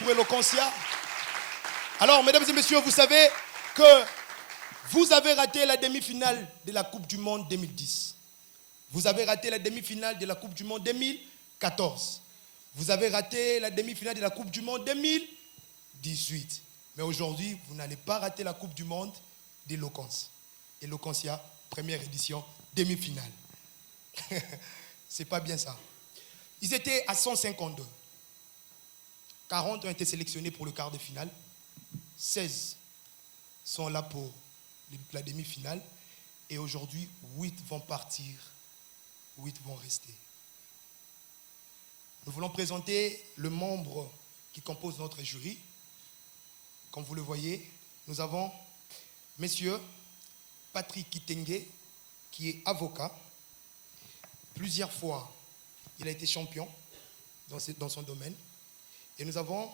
pour Eloquentia. Alors, mesdames et messieurs, vous savez que vous avez raté la demi-finale de la Coupe du Monde 2010. Vous avez raté la demi-finale de la Coupe du Monde 2014. Vous avez raté la demi-finale de la Coupe du Monde 2018. Mais aujourd'hui, vous n'allez pas rater la Coupe du Monde d'Eloquence. Eloquentia, première édition, demi-finale. C'est pas bien ça. Ils étaient à 152. 40 ont été sélectionnés pour le quart de finale. 16 sont là pour la demi-finale. Et aujourd'hui, 8 vont partir. 8 vont rester. Nous voulons présenter le membre qui compose notre jury. Comme vous le voyez, nous avons Monsieur Patrick Kitenge, qui est avocat. Plusieurs fois, il a été champion dans son domaine. Et nous avons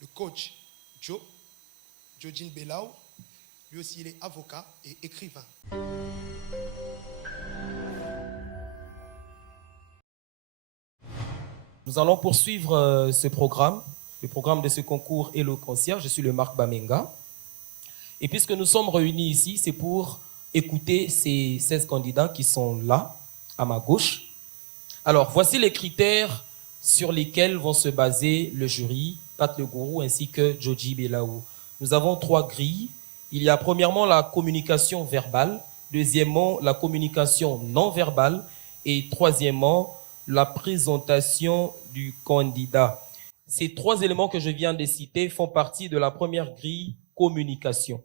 le coach Jojin Belao. Lui aussi, il est avocat et écrivain. Nous allons poursuivre ce programme, le programme de ce concours Eloquentia. Je suis le Marc Bamenga. Et puisque nous sommes réunis ici, c'est pour écouter ces 16 candidats qui sont là, à ma gauche. Alors, voici les critères sur lesquels vont se baser le jury, Pat Le Gourou ainsi que Joji Belao. Nous avons 3 grilles. Il y a premièrement la communication verbale, deuxièmement la communication non verbale et troisièmement la présentation du candidat. Ces 3 éléments que je viens de citer font partie de la première grille communication.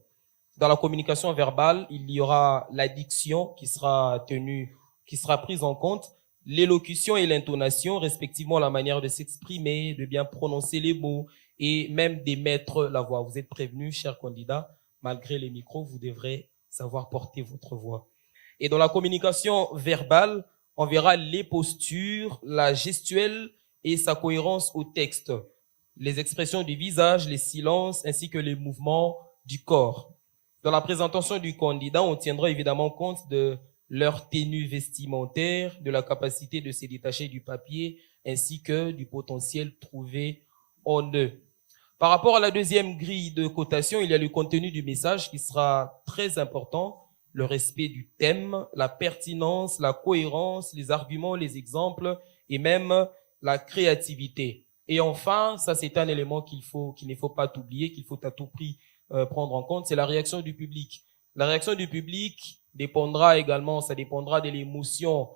Dans la communication verbale, il y aura la diction qui sera prise en compte, l'élocution et l'intonation, respectivement la manière de s'exprimer, de bien prononcer les mots et même d'émettre la voix. Vous êtes prévenus, chers candidats, malgré les micros, vous devrez savoir porter votre voix. Et dans la communication verbale, on verra les postures, la gestuelle et sa cohérence au texte, les expressions du visage, les silences ainsi que les mouvements du corps. Dans la présentation du candidat, on tiendra évidemment compte de leur tenue vestimentaire, de la capacité de se détacher du papier, ainsi que du potentiel trouvé en eux. Par rapport à la deuxième grille de cotation, il y a le contenu du message qui sera très important, le respect du thème, la pertinence, la cohérence, les arguments, les exemples et même la créativité. Et enfin, ça c'est un élément qu'il ne faut pas oublier, qu'il faut à tout prix prendre en compte, c'est la réaction du public. La réaction du public dépendra également, ça dépendra de l'émotion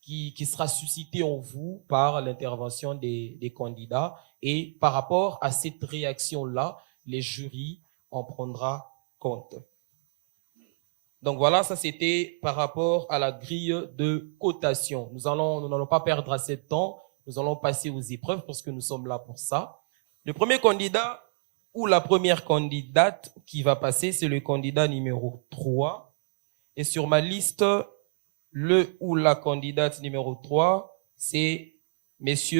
qui sera suscitée en vous par l'intervention des candidats. Et par rapport à cette réaction-là, les jurys en prendront compte. Donc voilà, ça c'était par rapport à la grille de cotation. Nous n'allons pas perdre assez de temps, nous allons passer aux épreuves parce que nous sommes là pour ça. Le premier candidat ou la première candidate qui va passer, c'est le candidat numéro 3. Et sur ma liste, le ou la candidate numéro 3, c'est messieurs